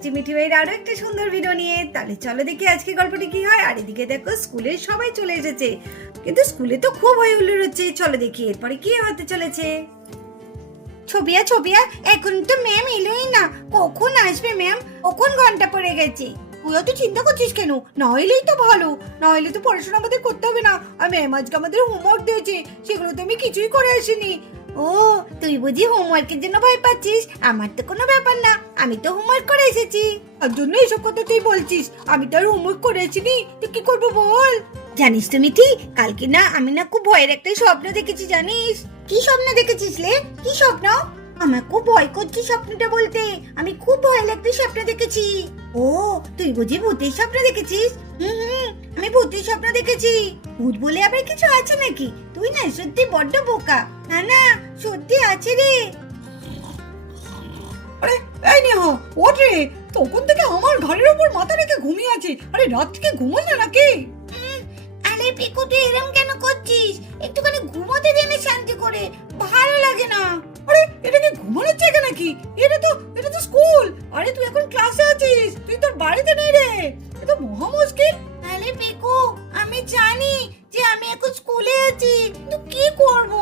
এসেছি মিঠি ভাইয়ের আরো একটা সুন্দর ভিডিও নিয়ে। তাহলে চলো দেখি আজকে গল্পটি কি হয়। আর এদিকে দেখো স্কুলে সবাই চলে এসেছে, কিন্তু স্কুলে তো খুব হই হুল্লোড় হচ্ছে। চলো দেখি এরপরে কি হতে চলেছে। ছবিয়া ছবিয়া, এখন তো ম্যাম এলোই না, কখন আসবে ম্যাম? কখন ঘন্টা পড়ে গেছে? তুই তো চিন্তা করছিস কেন? না হইলেই তো ভালো, না হইলে তো পড়াশোনা আমাদের করতে হবে না। আর ম্যাম আজকে আমাদের হোমওয়ার্ক দিয়েছে, সেগুলো তো আমি কিছুই করে আসিনি। ও, তুই বুঝি হোমওয়ার্কের জন্য ভয় পাচ্ছিস? আমার তো কোনো ব্যাপার না, আমি তো হোমওয়ার্ক করে এসেছি। তার জন্য এসব কথা তুই বলছিস? আমি তো আর হোমওয়ার্ক করে আসিনি, তো কি করবো বল? জানিস তো মিঠি, কালকে না আমি না খুব ভয়ের একটা স্বপ্ন দেখেছি, জানিস? কি স্বপ্ন দেখেছিস লে? কি স্বপ্ন? আমার খুব ভয় করছে স্বপ্নটা বলতে। আমি খুব ভয় লাগতে স্বপ্ন দেখেছি। ও, তুই বুঝি ভূতের স্বপ্ন দেখেছিস? হুম, আমি ভূতের স্বপ্ন দেখেছি। ভূত বলে আবার কিছু আছে নাকি? তুই না সত্যি বড্ড বোকা। না না, সত্যি আছে রে। আরে এই নেহা, ওঠ রে। তখন থেকে আমার ঘাড়ের উপর মাথা রেখে ঘুমিয়ে আছি। আরে রাত থেকে ঘুমোস না নাকি? আরে পিকু, তুই এরম কেন করছিস? একটুখানি ঘুমোতে দে না শান্তি করে, ভালো লাগে না। আরে এটা কি ঘুমানোর জায়গা নাকি? এটা তো স্কুল। আরে তুই এখন ক্লাসে আছিস, তুই তোর বাড়িতে নেই রে। এটা মহা মুশকিল। আরে পিকু, আমি জানি যে আমি এখন স্কুলে আছি, কিন্তু কি করব?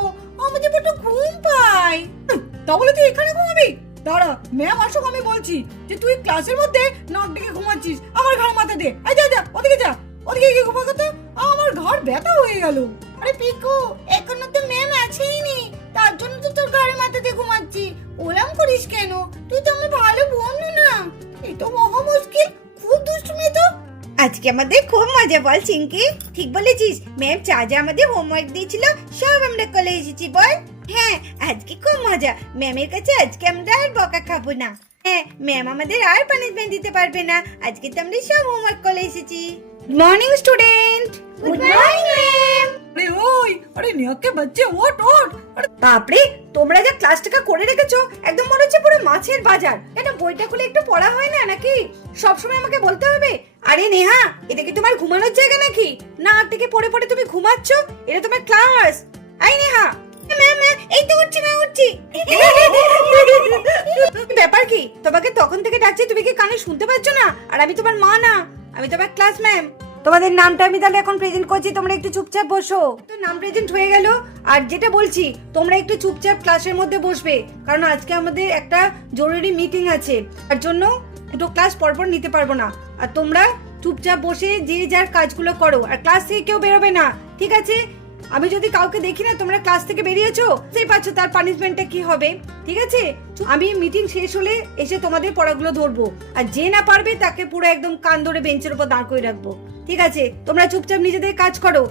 আমাদের বড় ঘুম পায়। তাহলে তুই এখানে ঘুমাবি? দাঁড়া, ম্যাম আসুক আমি বলছি যে তুই ক্লাসের মধ্যে নাক ডেকে ঘুমাচ্ছিস। আমার ঘাড় মাথা দে। আয় যা যা, ওদিকে যা, ওদিকে গিয়ে ঘুমা কথা। আমার ঘাড় ব্যথা হয়ে গেল। আরে পিকু, এখনো তো ম্যাম আছেই নি, তার জন্য তো তোর ঘাড়ে মাথাতে ঘুমাচ্ছি। ওরম করিস কেন? তুই তো আমার ভালো বন্ধু না। এই তো মহা মুশকিল, খুব দুষ্টু মেয়ে তো। আজকে আমাদের খুব মজা, বল চিঙ্কি। ঠিক বলেছিস, ম্যাম যা যা আমাদের হোমওয়ার্ক দিয়েছিল সব আমরা করে এসেছি, বল। হ্যাঁ, আজকে খুব মজা। ম্যামের কাছে আজকে আমরা আর বকা খাবো না। হ্যাঁ, ম্যাম আমাদের আর পানিশমেন্ট দিতে পারবে না। আজকে তো আমরা সব হোমওয়ার্ক করে এসেছি। Good morning student. Good morning ma'am. আরে ওই, আরে নেহাকে বাচ্চা, ওঠ ওঠ। বাপরে, তোমরা যা ক্লাসটাকা করে রেখেছো, একদম মনে হচ্ছে পুরো মাছের বাজার। কেন বইটা খুলে একটু পড়া হয় না নাকি? সবসময় আমাকে বলতে হবে? আরে নেহা, এটা কি তোমার ঘুমানোর জায়গা নাকি? না থেকে পড়ে পড়ে তুমি ঘুমাচ্ছ? এটা তোমার ক্লাস। আই নেহা। ম্যাম, এই তো উঠছি না, উঠছি। ব্যাপার কি? তোমাকে তখন থেকে ডাকছি, তুমি কি কানে শুনতে পাচ্ছ না? আর আমি তোমার মা না, আমি তোমার ক্লাস ম্যাম। তোমাদের নামটা আমি তাহলে এখন প্রেজেন্ট করছি, তোমরা একটু চুপচাপ বসো। তো নাম প্রেজেন্ট হয়ে গেল। আর যেটা বলছি, তোমরা একটু চুপচাপ ক্লাসের মধ্যে বসবে, কারণ আজকে আমাদের একটা জরুরি মিটিং আছে। তার জন্য দুটো ক্লাস পরপর নিতে পারবো না। আর তোমরা চুপচাপ বসে যে যার কাজগুলো করো, আর ক্লাস থেকে কেউ বেরোবে না, ঠিক আছে? আমি যদি কাউকে দেখি না তোমরা ক্লাস থেকে বেরিয়েছো, সেই পাচ্ছ তার পানিশমেন্টটা কি হবে, ঠিক আছে? আমি মিটিং শেষ হলে এসে তোমাদের পড়াগুলো ধরবো, আর যে না পারবে তাকে পুরো একদম কান ধরে বেঞ্চের উপর দাঁড় করে রাখবো, ঠিক আছে? তোমরা চুপচাপ নিজেদের কাজ করো।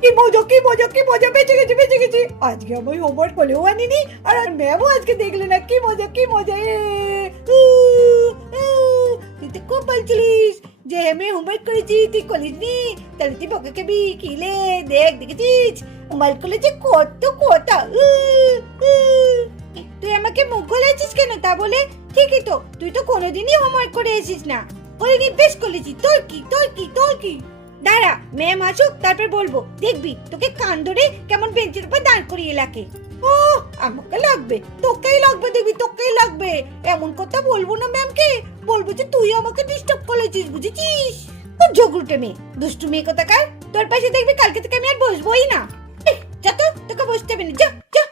কি মজা, কি মজা, কি মজা, বেঁচে গেছি, বেঁচে গেছি। আজকে আমি হোমওয়ার্ক করলেও আনিনি, আর ম্যামও আজকে দেখলে না। কি মজা, কি মজা। তুই তো খুব বলছিলিস যে আমি হোমওয়ার্ক করেছি, তুই করিসনি, তাহলে তুই বকে খাবি। কিলে দেখ, দেখেছিস হোমওয়ার্ক করেছি কত কথা। তুই আমাকে মুখ গলাইছিস কেন তা বলে? ঠিকই তো, তুই তো কোনোদিনই হোমওয়ার্ক করে এসিস না। ওই বেশ করেছি, তোর কি তোর কি তোর কি? দাঁড়া, ম্যাম আসুক তারপর বলবো, দেখবি তোকে কান ধরে কেমন বেঞ্চের উপর দাঁড় করিয়ে রাখে। ও, আমাকে লাগবে, তোকেই লাগবে, দেখবি তোকেই লাগবে। এমন কথা বলবো না ম্যামকে, বলবো যে তুই আমাকে ডিস্টার্ব করেছিস, বুঝেছিস? তোর ঝগড়ুটে মেয়ে, দুষ্টু মেয়ে কোথাকার। তোর পাশে দেখবি কালকে থেকে আমি আর বসবোই না। যা তো, তোকে বসতে হবে না, যা যা।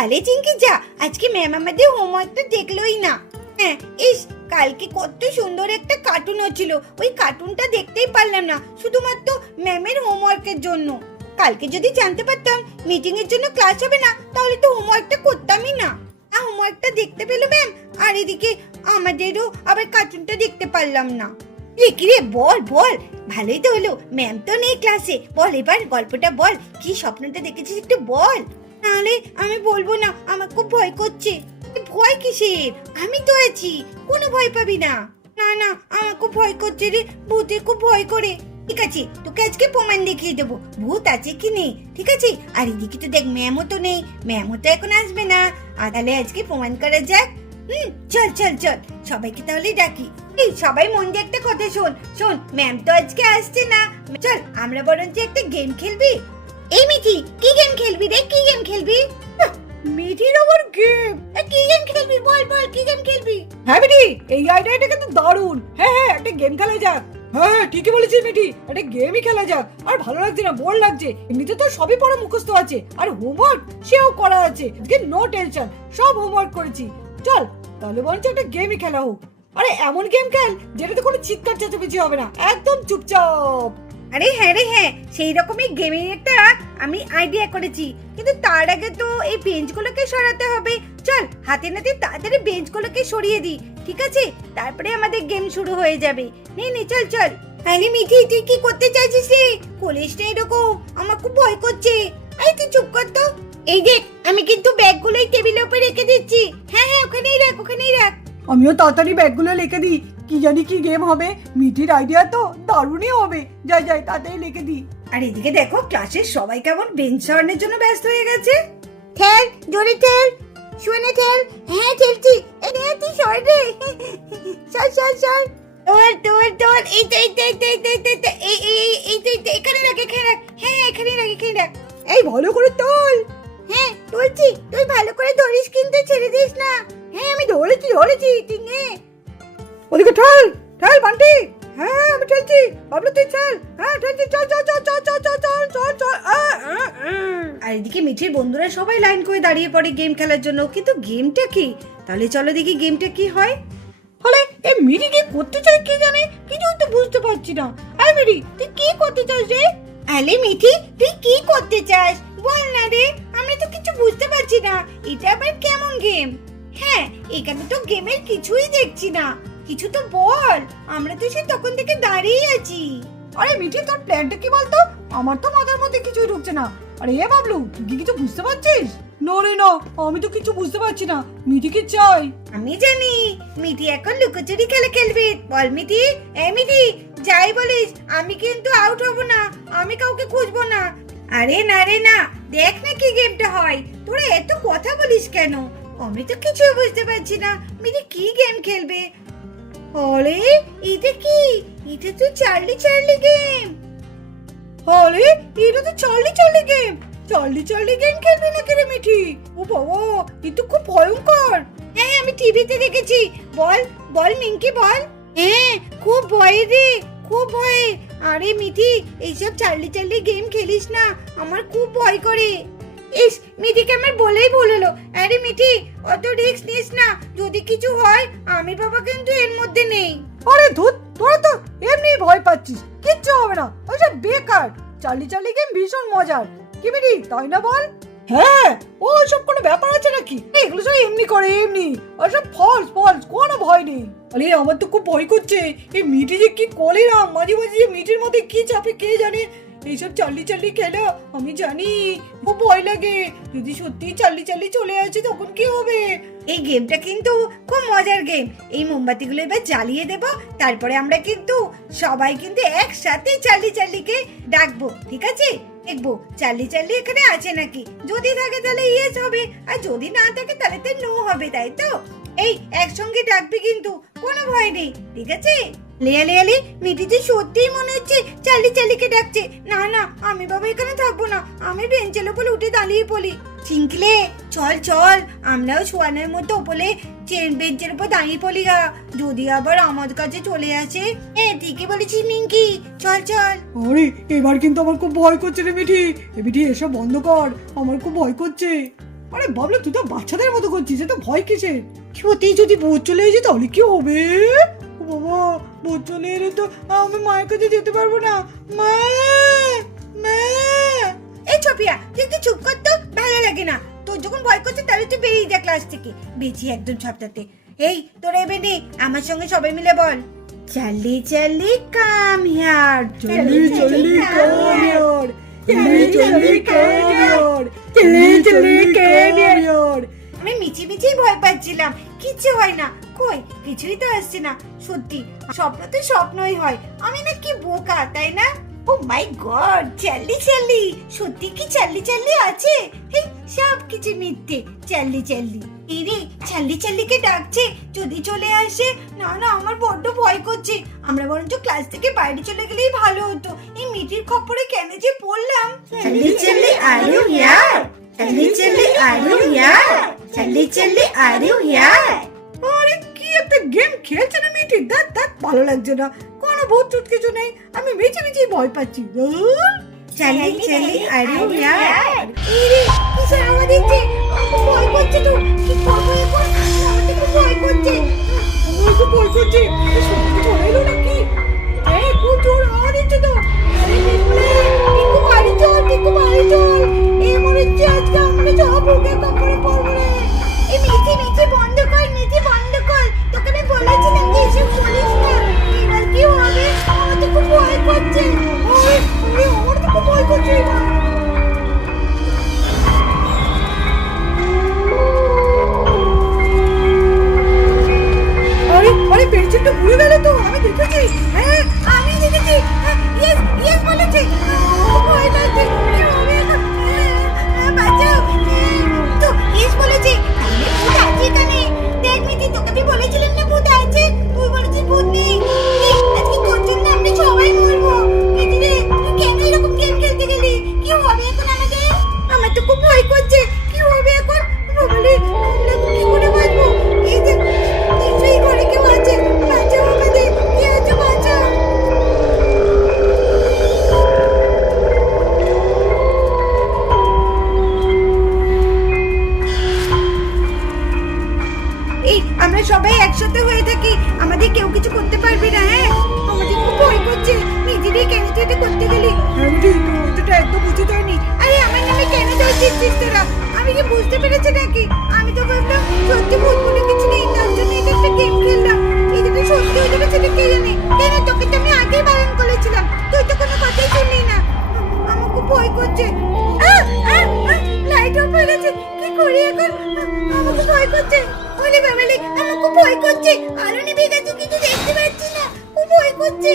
আরে চিঙ্কি যা, আজকে ম্যাম আমাদের হোমওয়ার্কটা দেখলোই না। হ্যাঁ, ইস, কালকে কত সুন্দর একটা কার্টুন হচ্ছিল, ওই কার্টুনটা দেখতেই পারলাম না, শুধুমাত্র ম্যামের হোমওয়ার্কের জন্য। কালকে যদি জানতে পারতাম মিটিং এর জন্য ক্লাস হবে না, তাহলে তো হোমওয়ার্কটা করতামই না। হোমওয়ার্কটা দেখতে পেলো ম্যাম, আর এদিকে আমাদেরও আবার কার্টুনটা দেখতে পারলাম না। রে বল বল, ভালোই তো হলো, ম্যাম তো নেই ক্লাসে। বল এবার গল্পটা বল, কি স্বপ্নটা দেখেছিস একটু বল। নাহলে আমি বলবো না, আমার খুব ভয় করছে। ভয় কিসের? আমি তো আছি, কোনো ভয় পাবি না। না না, আমার খুব ভয় করছে রে, ভূতে খুব ভয় করে। ঠিক আছে, তোকে আজকে প্রমাণ দেখিয়ে দেবো ভূত আছে কি নেই, ঠিক আছে? আর এদিকে তো দেখ, ম্যামও তো নেই, ম্যামও তো এখন আসবে না। আর তাহলে আজকে প্রমাণ করা যাক। চল চল চল, সবাইকে তাহলে ডাকি। এই সবাই মন দিয়ে একটা কথা শোন শোন, ম্যাম তো আজকে আসছে না, চল আমরা বরঞ্চ একটা গেম খেলবি। এই মিঠি, কি গেম খেলবি রে? কি গেম খেলবি? মেয়ে কি গেম খেলবি? হ্যাঁ মিঠি, এই আইডিয়াটা কিন্তু দারুণ। হ্যাঁ হ্যাঁ, একটা গেম খেলা যাক। হ্যাঁ ঠিকই বলেছিস মিঠি, একটা গেমই খেলা যাক। আর ভালো লাগছে না, বোর লাগছে। এমনিতে তো সবই পড়া মুখস্থ আছে, আর হোমওয়ার্ক সেও করা আছে। নো টেনশন, সব হোমওয়ার্ক করেছি। চল তাহলে বরঞ্চ একটা গেমই খেলা হোক। আরে এমন গেম খেল যেটাতে কোনো চিৎকার চেঁচামেচি হবে না, একদম চুপচাপ। আরে হ্যাঁ রে হ্যাঁ, সেই রকমই গেমের একটা আমি আইডিয়া করেছি, কিন্তু তার আগে তো এই বেঞ্চগুলোকে সরাতে হবে। চল হাতে নাতে তাড়াতাড়ি বেঞ্চগুলোকে সরিয়ে দিই, ঠিক আছে? তারপরে আমাদের গেম শুরু হয়ে যাবে। নে চল চল। আরে মিঠি, তুই কি করতে চাইছিস রে? কলিস না এরকম, আমার খুব ভয় করছে। আরে তুই চুপ কর তো। এই দেখ, আমি কিন্তু ব্যাগগুলো এই টেবিলের উপরে রেখে দিচ্ছি। হ্যাঁ হ্যাঁ, ওখানেই রাখ, ওখানেই রাখ। আমিও তাড়াতাড়ি ব্যাগগুলো লিখে দিই, কি জানি কি গেম হবে। মিঠির আইডিয়া তো দারুণই হবে। যাই যাই তাড়াতাড়ি লিখে দিই। আর এদিকে দেখো, ক্লাসের সবাই কেমন বেঞ্চ সরানোর জন্য ব্যস্ত হয়ে গেছে। ঠেল, জোরে ঠেল, শুনে ঠেল। হ্যাঁ ঠেলছি। এই নে, তুই সর রে। সর সর সর। তোর এই তো এখানে রাখ, এখানে রাখ। হ্যাঁ এখানে রাখ, এখানে রাখ। এই ভালো করে তোল। হ্যাঁ তুলছি, তুই ভালো করে ধরিস কিন্তু, ছেড়ে দিস না। হ্যাঁ আমি ধরেছি, তুই নে। ওদিকে ঠেল ঠেল বান্টি। হ্যাঁ আমি ঠেলছি, বাবলু তুই ঠেল। হ্যাঁ ঠেলছি, চল চল চল চল চল চল চল চল চল। আর এদিকে মিঠির বন্ধুরা সবাই লাইন করে দাঁড়িয়ে পড়ে গেম খেলার জন্য। কিন্তু গেমটা কি? তাহলে চলো দেখি গেমটা কি হয়। হলে এই মিরি কি করতে চায় কি জানে, কিছু তো বুঝতে পারছি না। এই মিরি, তুই কি করতে চাস রে? আলে মিঠি, তুই কি করতে চাস বল না রে, আমরা তো কিছু বুঝতে পারছি না। এটা আবার কেমন গেম? হ্যাঁ, এখানে তো গেমের কিছুই দেখছি না। কিছু তো বল, আমরা তো সে তখন থেকে দাঁড়িয়ে আছি। আরে মিঠি, তোর প্ল্যানটা কি বলতো? আমার তো মাথার মধ্যে কিছুই ঢুকছে না। আরে এ বাবলু, তুই কি কিছু বুঝতে পারছিস? না রে না, আমি তো কিছু বুঝতে পারছি না। মিঠি কি চাই? আমি জানি, মিঠি এখন লুকোচুরি খেলা খেলবে। বল মিঠি, এই মিঠি, যাই বলিস আমি কিন্তু আউট হব না, আমি কাউকে খুঁজবো না। আরে না রে না, দেখ না কি গেমটা হয়। তোরা এত কথা বলিস কেন? আমি তো কিছু বুঝতে পারছি না। মিঠি কি গেম খেলবে? আরে এটা কি? এটা তো চার্লি চার্লি গেম। আরে এটা তো Charlie Charlie game. Charlie Charlie game খেলবি নাকি রে মিঠি? ও বাবা, এ তো খুব ভয়ঙ্কর। হ্যাঁ আমি টিভিতে দেখেছি। বল বল মিঙ্কি বল। হ্যাঁ খুব ভয় রে, খুব ভয়। আরে মিঠি, এইসব চার্লি চার্লি গেম খেলিস না, আমার খুব ভয় করে। ইস, মিঠিকে আমার বলেই ভুল হলো। আরে মিঠি, অত রিস্ক নিস না, যদি কিছু হয় আমি বাবা কিন্তু এর মধ্যে নেই। আরে ধুত, তোরা তো এমনি ভয় পাচ্ছিস, কিচ্ছু হবে না, ওইসব বেকার। চার্লি চার্লি গেম ভীষণ মজার, কি মিঠি তাই না বল? হ্যাঁ, ও সব কোনো ব্যাপার আছে নাকি? এগুলো সব এমনি করে, এমনি ওসব ফলস ফলস, কোনো ভয় নেই। আরে আমার তো খুব ভয় করছে, এই মিঠি যে কি করে না, মাঝে মাঝে যে মিঠির মধ্যে কি চাপে কে জানে। এইসব চার্লি চার্লি খেলা আমি জানি, খুব ভয় লাগে। যদি সত্যি চার্লি চার্লি চলে আসে তখন কি হবে? এই গেমটা কিন্তু খুব মজার গেম। এই মোমবাতিগুলো এবার জ্বালিয়ে দেব, তারপরে আমরা কিন্তু সবাই কিন্তু একসাথে চার্লি চার্লিকে ডাকবো, ঠিক আছে? দেখবো চার্লি চার্লি এখানে আছে নাকি। যদি থাকে তাহলে ইয়েস হবে, আর যদি না থাকে তাহলে তো নো হবে, তাই তো? এই একসঙ্গে ডাকবি কিন্তু, কোনো ভয় নেই, ঠিক আছে? লেয়ালে মিঠিতে সত্যিই মনে হচ্ছে চার্লি চার্লিকে ডাকছে। না না, আমি বাবা এখানে থাকবো না, আমি বেঞ্চের উপর উঠে দাঁড়িয়ে পড়ি। চিঙ্কলে চল চল, আমরাও শোয়ানোর মতো ওপরে বেঞ্চের উপর দাঁড়িয়ে পড়ি গা, যদি আবার আমার কাছে চলে আসে। ঠিকই বলেছিস মিঙ্কি, চল চল। আরে এবার কিন্তু আমার খুব ভয় করছে রে মিঠি। মিঠি এসব বন্ধ কর, আমার খুব ভয় করছে। আরে বাবলু, তুই তো বাচ্চাদের মতো করছিস, এত ভয় কিসের? সত্যি যদি ভূত চলে আসে তাহলে কি হবে? ও বাবা, ভূত চলে এলে তো আমি মায়ের কাছে যেতে পারবো না। মা, মা। এই ছপিয়া, তুই একটু চুপ কর তো, ভালো লাগে না। তোর যখন ভয় করছে তাহলে তুই বেরিয়ে যা ক্লাস থেকে, বেঁচি একদম সপ্তাহে। এই তোরা এবে নে, আমার সঙ্গে সবাই মিলে বল, Charlie Charlie come here, Charlie Charlie come here, Charlie Charlie come here, Charlie Charlie come here. আমি মিছি ভয় পাচ্ছিলাম, কিচ্ছু হয় না। কই, কিছুই তো আসছে না। সত্যি স্বপ্ন তো স্বপ্নই হয়, আমি না কি বোকা, তাই না? ও মাই গড, চার্লি চার্লি, সত্যি কি চার্লি চার্লি আছে? এই সব কিছু মিথ্যে, চার্লি চার্লি। এরে চার্লি চার্লিকে ডাকছে, যদি চলে আসে। না না, আমার বড্ড ভয় করছে। আমরা বরঞ্চ ক্লাস থেকে বাইরে চলে গেলেই ভালো হতো। এই মিঠির খপ্পরে কেন যে পড়লাম। Charlie Charlie are you here, Charlie Charlie are you here, Charlie Charlie are you here. ও সাথে গেম খেলছে না মিটি, দেখ দেখ ভালো লাগছে না, কোনো ভূত টুত কিছু নেই, আমি মিছি মিছি ভয় পাচ্ছি। চালি চালি আরে ইয়ার ইরে কিসের আওয়াজ দিচ্ছে, আমার ভয় করছে তো, কি করবো এখন, আমার তো খুব ভয় করছে, আমার তো ভয় করছে, সত্যি চলে এলো নাকি? এই খুব জোর আওয়াজ দিচ্ছে তো, আরে বিপুলে টিকু বাড়ি চল, টিকু বাড়ি চল, এই মনে হচ্ছে আজকে আমরা সব ভোগে কাপড়ে পড়বো রে। এই মিছি মিছি বন্ধ কর, মিছি বন্ধ কর, তোকে আমি বলেছিলাম যে এসব বলিস না, এবার কি হবে, আমার তো খুব ভয় করছে, ওরে ওরে আমার তো খুব ভয় করছে এবার। আরে আরে পেন্সিলটা ভুলে গেল তো, আমি দেখেছি, হ্যাঁ আমি দেখেছি, ইয়েস ইয়েস বলেছে, ভয় লাগছে, কি হবে এখন, বাঁচাও, তো ইয়েস বলেছে, তাহলে ভূত আছে এখানে, দেখ মিটি তোকে আমি বলেছিলাম না ভূত আছে, তুই বলেছিস ভূত নেই, আজকে তোর জন্য আমরা সবাই মরবো, মিটি রে তুই কেন এরকম গেম খেলতে গেলি, কি হবে এখন আমাদের, আমার তো খুব ভয় করছে, কি হবে এখন, বলে আমরা কি করে বাঁচবো, এই যে সেই ঘরে কেউ আছে, বাঁচাও আমাদের, কি আছে বাঁচাও। এই আমরা সবাই একসাথে হয়ে থাকি, আমাদের কেউ কিছু করতে পারবে না। হ্যাঁ আমাদের খুব ভয় করছে, নিজেরই কেন তুই এটা করতে গেলি, আমি তো একদম বুঝতে পারিনি, আরে আমার নামে কেন ধরছিস তোরা, আমি কি বুঝতে পেরেছি নাকি, আমি তো ভাবলাম সত্যি ভূত বলে কিছু নেই, তার জন্য এটা একটা গেম খেললাম, এই যেটা সত্যি হয়ে যাবে সেটা কে জানে, কেন তোকে তো আমি আগেই বারণ করেছিলাম, তুই তো কোনো কথাই শুনলি না, আমার খুব ভয় করছে, লাইট অফ হয়ে গেছে, কি করি এখন, আমাকে ভয় করছে, ওলে বাবালে আমার খুব ভয় করছে, আলো নিভে গেছে কিছু দেখতে পাচ্ছি না, খুব ভয় করছে,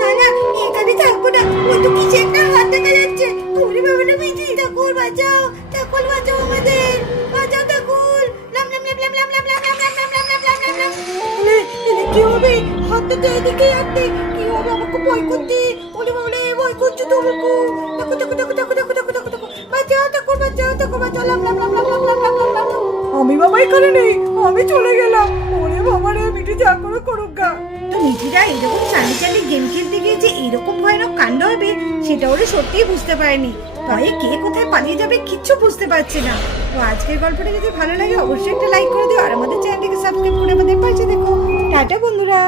না না এখানে থাকবো না, ওই তো কিছু একটা হাত দেখা যাচ্ছে, ওরে বাবাটা মিঠি, ঠাকুর বাঁচাও, ঠাকুর বাঁচাও আমাদের, বাঁচাও ঠাকুর, লাম লাম লাম লাম লাম লাম লাম লাম লাম লাম লাম লাম লাম লাম। এলে এলে কি হবে, হাতটা তো এদিকে যাচ্ছে, কি হবে, আমার খুব ভয় করছে, ওরে বাবারে ভয় করছে তো আমার খুব, দেখো দেখো দেখো দেখো দেখো দেখো দেখো দেখো, বাঁচাও ঠাকুর বাঁচাও, ঠাকুর বাঁচাও, লাম লাম লাম লাম লাম লাম লাম লাম লাম। আমি বাবা এখানে নেই, আমি চলে গেলাম, ওরে বাবা রে মিটি যা করে করুক গা। তো মিঠিরা এরকম চালি চালি গেম খেলতে গিয়ে যে এরকম ভয়ানক কাণ্ড হবে সেটা ওরা সত্যিই বুঝতে পারেনি, ভয়ে কে কোথায় পালিয়ে যাবে কিচ্ছু বুঝতে পারছে না। তো আজকের গল্পটা যদি ভালো লাগে অবশ্যই একটা লাইক করে দিও, আর আমাদের চ্যানেলটিকে সাবস্ক্রাইব করে আমাদের পাশে দেখো। টাটা বন্ধুরা।